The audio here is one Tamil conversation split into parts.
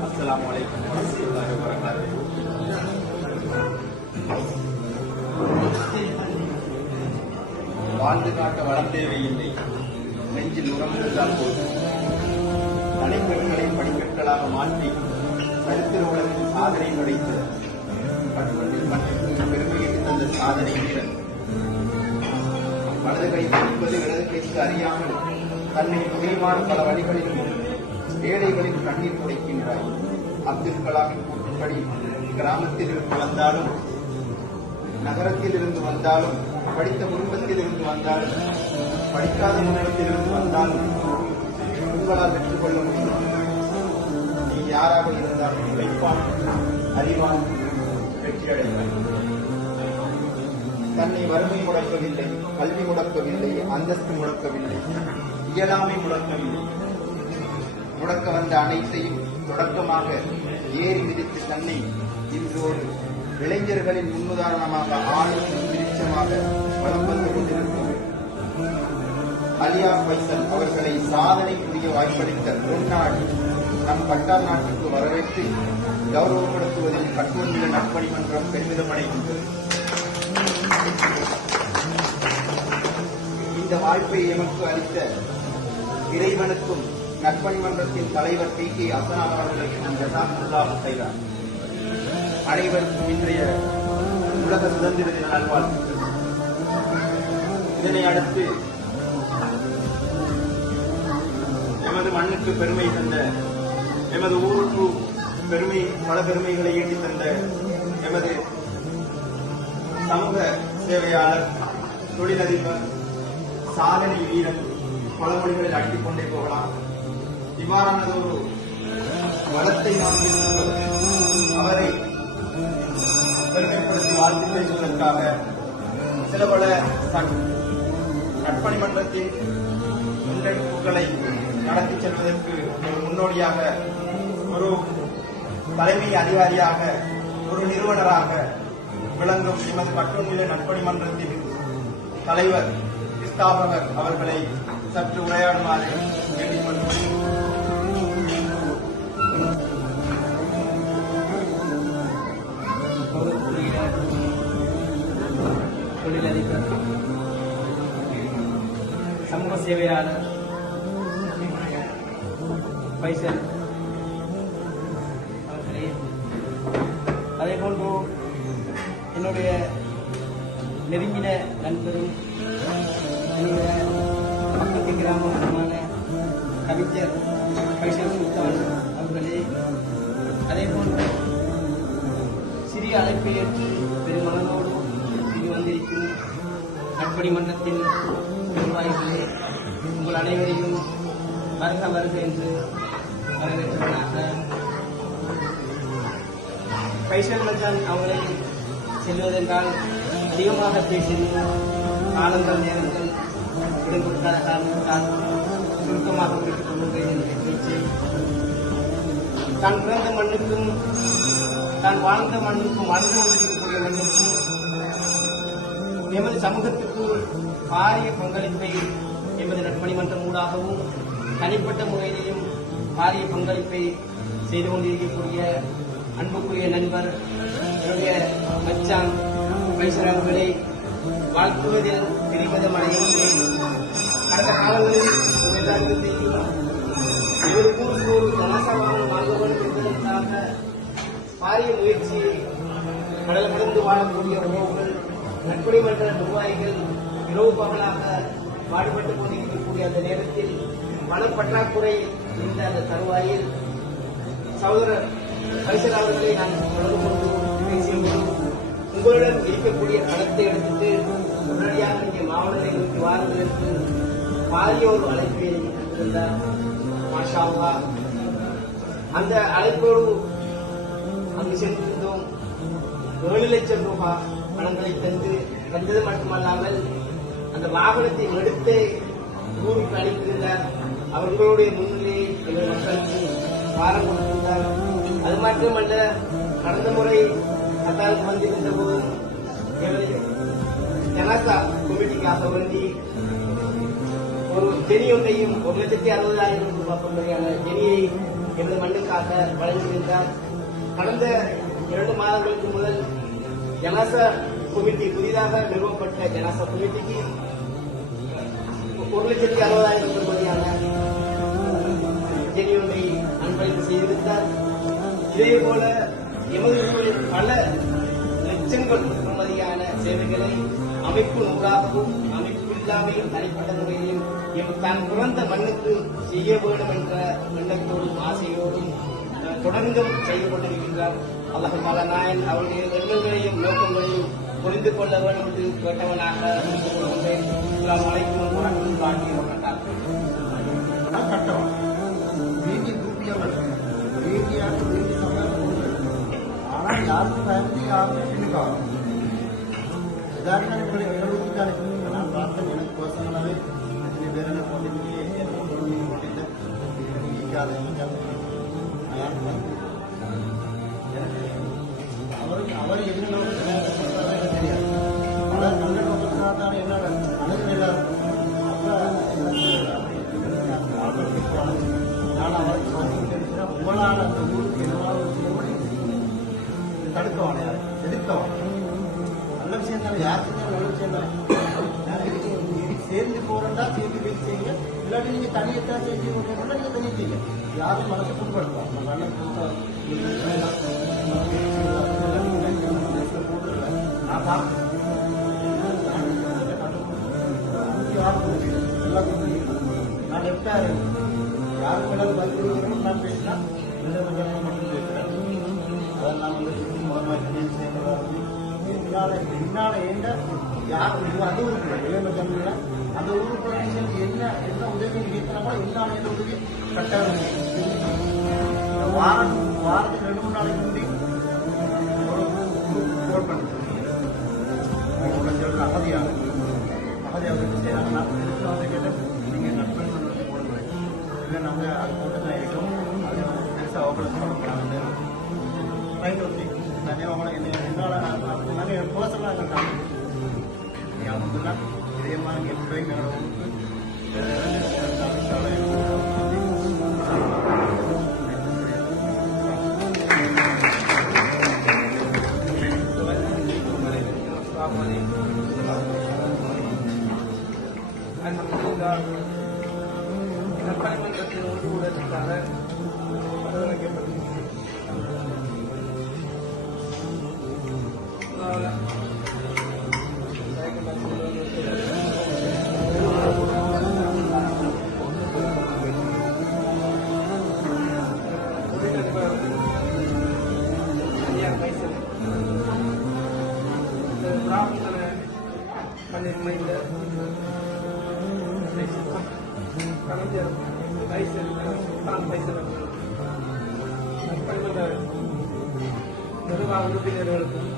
அஸ்ஸலாமு அலைக்கும் வரஹ்மத்துல்லாஹி வபரகாத்துஹு வாழ்ந்து காட்ட வளம் தேவையில்லை நெஞ்சில் உரம் இருந்தால் போதும். தனிப்பெண்களை படிக்கற்களாக மாற்றி சரித்திர உலகில் சாதனை நுழைத்து பண்புகளில் பெருமையை தந்த சாதனை வீரன் வலது கை படிப்பது இடது கைக்கு அறியாமல் தன்னை துணிவான பல வழிகளில் ஏழைகளின் கண்ணீர் துடைக்கின்றாய் அப்துல் கலாமின் கூற்றுப்படி கிராமத்தில் இருந்து வந்தாலும் நகரத்தில் இருந்து வந்தாலும் படித்த குடும்பத்தில் இருந்து வந்தாலும் படிக்காத குடும்பத்தில் இருந்து வந்தாலும் உங்களால் வெற்றி கொள்ள முடியும். நீ யாராக இருந்தாலும் உழைப்பான் அறிவான் வெற்றி தன்னை வறுமை முடக்கவில்லை கல்வி முடக்கவில்லை அந்தஸ்து முடக்கவில்லை. இயலாமை முடக்கவில்லை முடக்க வந்த அனைத்தையும் தொடக்கமாக ஏறி மிதித்து தன்னை இன்று ஒரு இளைஞர்களின் முன்னுதாரணமாக ஆளும் விருட்சமாக வலம் வந்து கொண்டிருக்கிறது அலியா பைசல் அவர்களை சாதனை புரிய வாய்ப்பளித்த முன்னாள் நம் பட்டார் நாட்டுக்கு வரவேற்று கௌரவப்படுத்துவதில் கட்டுவதில் நற்பணி மன்றம் பெருமிதம் அடைகின்றது இந்த வாய்ப்பை எமக்கு அளித்த இறைவனுக்கும் நற்பணி மன்றத்தின் தலைவர் டி கே அசனார் அவர்களுக்கும் ஜசாக்குல்லா செய்தார் அனைவருக்கும் இன்றைய உலக சுதந்திர தின நல்வாழ்த்துக்கள். இதனை அடுத்து எமது மண்ணுக்கு பெருமை தந்த எமது ஊருக்கு பெருமை பல பெருமைகளை ஈட்டி தந்த எமது சமூக சேவையாளர் தொழிலதிபர் சாதனை வீரன் பல மொழிகளில் அடித்துக் கொண்டே போகலாம். இவ்வாறானதொரு வளத்தை நாம் அவரை பெருமைப்படுத்தி வாழ்த்து பேசுவதற்காக சில பல கற்பனை மன்றத்தின் முன்னெடுப்புகளை நடத்தி செல்வதற்கு முன்னோடியாக ஒரு தலைமை அதிகாரியாக ஒரு நிறுவனராக விளங்கும் எமது கட்டுநிலை நட்பணி மன்றத்தின் தலைவர் கிறிஸ்தாபகர் அவர்களை சற்று உரையாடுமாறு கேட்டுக்கொள்கிறேன். தொழிலதிபர் சமூக சேவையாளர் பைசல் அவர்களே அதே போன்று என்னுடைய நெருங்கின நண்பரும் கவிஞர் பைசல் சுல்தான் அவர்களே அதே போன்று சிறிய அழைப்பை ஏற்று பெருமனதோடு இது வந்திருக்கும் நட்பணி மன்றத்தின் நிர்வாகிகளே உங்கள் அனைவரையும் வருக வருக என்று வரவேற்றவனாக பைசல் மச்சான் அவர்களை செல்வதென்றால் அதிகமாக பேசினோம் காலங்கள் நேரங்கள் இடம் கொடுக்காத காரணத்தால் சுருக்கமாக முடித்துக் என்ற பேச்சை தான் பிறந்த மண்ணுக்கும் தான் வாழ்ந்த மண்ணுக்கும் வாழ்ந்து கொண்டிருக்கக்கூடிய மண்ணுக்கும் எமது சமூகத்துக்கு பாரிய பங்களிப்பை எமது நட்பணிமன்றம் ஊடாகவும் தனிப்பட்ட முறையிலையும் பாரிய பங்களிப்பை செய்து கொண்டிருக்கக்கூடிய அன்புக்குரிய நண்பர் என்னுடைய மச்சான் மைசூர் வாழ்த்துவதில் பெருமிதம் அடைகின்றேன் கடந்த காலங்களில் உங்கள் எல்லாருக்கும் தெரியும் ஒரு ஊருக்கு என்பதற்காக பாரிய முயற்சி கடல் கடந்து வாழக்கூடிய உறவுகள் நட்பணி மன்ற நிர்வாகிகள் இரவு பகலாக பாடுபட்டுக் கொண்டிருக்கக்கூடிய அந்த நேரத்தில் பணப்பற்றாக்குறை இருந்த அந்த தருவாயில் சகோதரர் பைசல் அவர்களை நான் தொடர்பு கொண்டு பேசிய உங்களிடம் இருக்கக்கூடிய பணத்தை எடுத்துட்டு உடனடியாக இங்கே மாவட்டத்தை நோக்கி வாருவதற்கு பாரிய ஒரு அழைப்பை மாஷா அந்த அழைப்போடு அங்கு சென்றிருந்தோம். ஏழு லட்சம் ரூபாய் பணங்களை தந்து தந்தது மட்டுமல்லாமல் அந்த வாகனத்தை எடுத்து ஊருக்கு அளித்திருந்தார் அவர்களுடைய முன்னிலையை எங்கள் மக்களுக்கு பாரம் கொடுத்திருந்தார். அது மட்டுமல்ல கடந்த முறை கத்தாருக்கு வந்திருந்த போது எங்களை ஜனதா கமிட்டிக்காக வேண்டி ஒரு ஜெனி ஒன்றையும் ஒரு லட்சத்தி அறுபதாயிரம் ரூபாய் பொறுமையான செடியை எனது மண்ணுக்காக வழங்கியிருந்தார். கடந்த இரண்டு மாதங்களுக்கு முதல் ஜனாச கமிட்டி புதிதாக நிறுவப்பட்ட ஜனாச கமிட்டிக்கு ஒரு லட்சத்தி அறுபதாயிரம் ரூபாயான ஜெனி ஒன்றை அன்பளிப்பு செய்திருந்தார். இதே போல எமது பல லட்சங்கள் மாதிரியான சேவைகளை அமைப்பு நூறாகவும் அமைப்பு இல்லாமையும் தனிப்பட்ட முறையிலும் எம் தான் பிறந்த மண்ணுக்கு செய்ய வேண்டும் என்ற எண்ணத்தோடும் ஆசையோடும் தொடர்ந்து செய்து கொண்டிருக்கின்றார் அல்லாஹ் பல நாயன் அவருடைய எண்ணங்களையும் நோக்கங்களையும் புரிந்து கொள்ள வேண்டும் என்று கேட்டவனாக இருந்து கொள்கின்றேன் அஸ்ஸலாமு அலைக்கும் வரஹ்மத்துல்லாஹி ஆனால் யாருக்கும் பயந்து யாருமே பின்னுக்காகும் உதாரணம் இப்படி எங்களுக்கு நான் பார்த்தேன் எனக்கு பர்சனலாகவே அத்தனை பேரை போட்டு போட்டு அவருக்கு அவர் என்ன நோக்கம் சொல்றதே எனக்கு தெரியாது அவர் நல்ல என்ன நான் அவருக்கு உங்களால் அந்த ஊருக்கு என்னவாக செய்யப்படி தடுக்கவான நல்ல விஷயம் தானே. யாருக்கு நல்ல விஷயம் தானே. செய்யுங்க இல்லாட்டி நீங்க தனியத்தான் செஞ்சு போட்டீங்கன்னா நீங்க தனியை யாரும் மனசு புண்படுத்தலாம் நம்ம நல்ல நான் நான் யாருக்கு வேணாலும் பதில் கொடுக்கணும் நான் பேசினா மட்டும் பேசுறேன். அதெல்லாம் வந்து என்ன யார் இது அந்த ஊருக்கு இளைஞர் தமிழ்ல அந்த ஊருக்கு என்ன என்ன உதவி கேட்கிறாங்களோ எல்லா என்ன உதவி கட்டாயம் வாரம் வாரத்துக்கு ரெண்டு மூணு நாளைக்கு முன்னாடி ஒரு கோல் பண்ணி சொல்ற அகதியாக அகதியாக வந்து செய்யறாங்க வந்து கேட்டேன் நீங்கள் நட்பன் வந்து போடுங்க இல்லை நாங்கள் அது போட்டு இருக்கோம் அது பெருசாக ரைட் ஓகே நான் என்ன என்னால் நாங்கள் பர்சனலாக இருக்காங்க நீங்கள் அவங்க இதே மாதிரி எப்படி எங்களோட ஊருக்கு நற்பணிமன்றத்தின் மைசல் சுல்தான் மைசல் அவர்கள் நற்பணிமன்ற நிர்வாக உறுப்பினர்களுக்கும்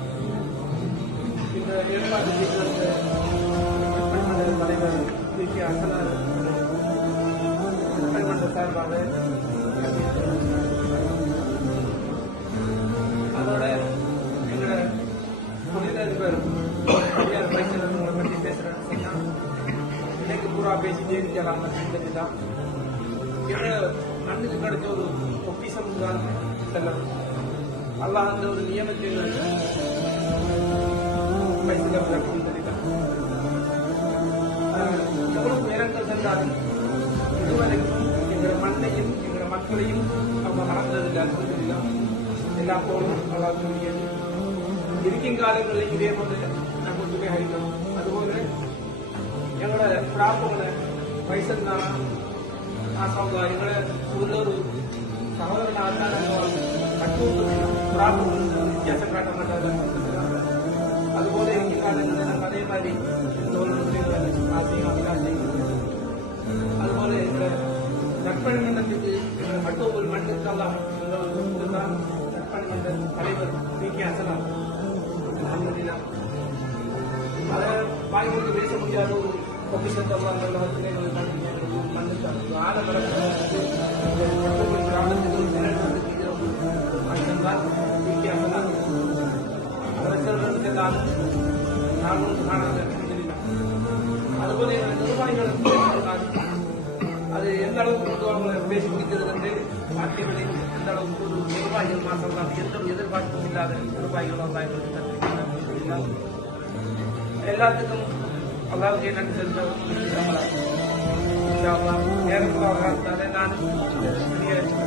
இந்த ஏற்பாடு செய்திருந்த நற்பணிமன்ற தலைவர் பி கே அசனார் நற்பணிமன்ற சார்பாக அதோட எங்களோட தொழிலதிபர் பெரியார் மைசல் அவர்களை பற்றி பேசுறேன்னு சொன்னா இன்னைக்கு பூரா பேசிட்டே இருக்கலாம் தான் என்ன மண்ணுக்கு கிடைச்ச ஒரு பொக்கிசம் தான் செல்லம் அல்லாஹ் அந்த ஒரு நியமத்தில் பைசில விளக்கம் எவ்வளவு நேரங்கள் சென்றாலும் இதுவரைக்கும் எங்களோட மண்ணையும் எங்களோட மக்களையும் நம்ம மறந்ததில்லை அல்ஹம்துலில்லாஹ் எல்லா போலும் அல்லாஹ் சொல்லியது இருக்கும் காலங்களில் இதே போல நம்ம ஒன்றுமே ஹரிக்கணும் அதுபோல எங்களோட பிராப்பங்களை வயசுனால ஆசவங்க எங்களோட உள்ள ஒரு சகோதரனாக தான் நாங்கள் கட்டூர் பிராப்பம் வித்தியாசம் காட்ட மாட்டாங்க அதுபோல இருக்கும் காலங்களில் நாங்கள் அதே மாதிரி தலைவர் பி கே அசலாம் அதை பேச முடியாத ஒரு பொக்கிஷத்தை நல்ல வகையில் அதுபோல நிர்வாகிகள் அது எந்த அளவுக்கு கொண்டு அவங்களை பேசி முடிக்கிறது என்று ஆட்சிகளில் எல்லாத்துக்கும் அதாவது நன்றி செலுத்த நேரத்தில் அவர்களால் நான் இந்த சிறிய உங்களுக்காக